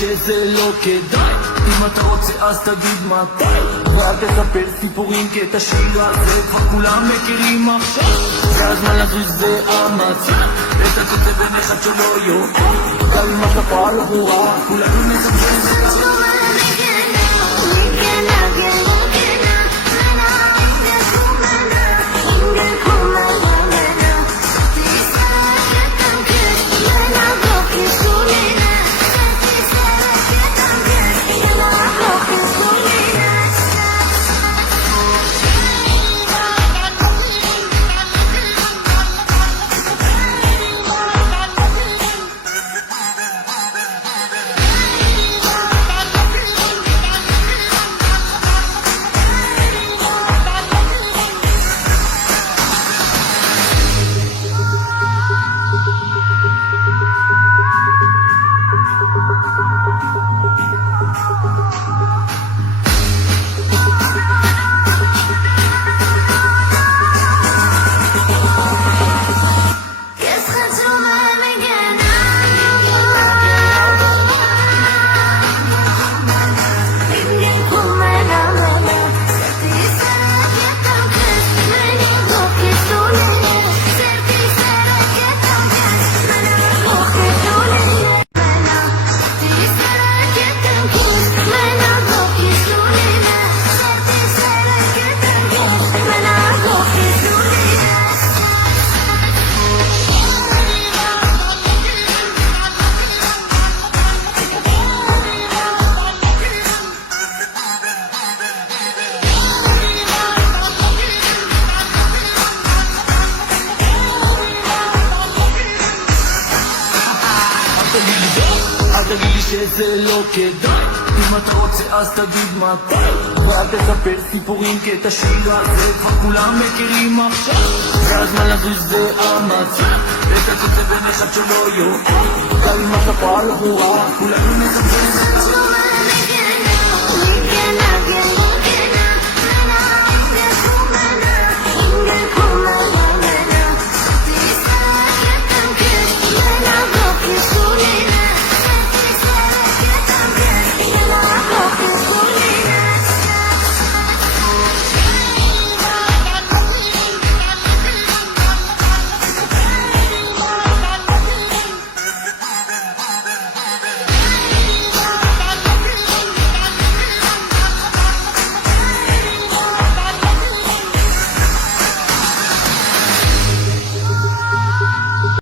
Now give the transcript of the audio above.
שזה לא כדאי. אם אתה רוצה אז תגיד מתי, ואל תספר סיפורים כי את השיר הזה כבר כולם מכירים עכשיו. זה הזמן לזוז, זה המצב, את הקוצה בין אחד שלא יודע, גם אם השפה לא ברורה, כולנו מספרים את השיר. אל תגיד לי שזה לא כדאי. אם אתה רוצה אז תגיד מתי, ואל תספר סיפורים כי את השיר הזה כבר כולם מכירים עכשיו. זה הזמן לזוז, זה המצב, את הקוצה בין אחד שלא יודע, גם אם השפה לא ברורה, כולנו מספרים את השיר.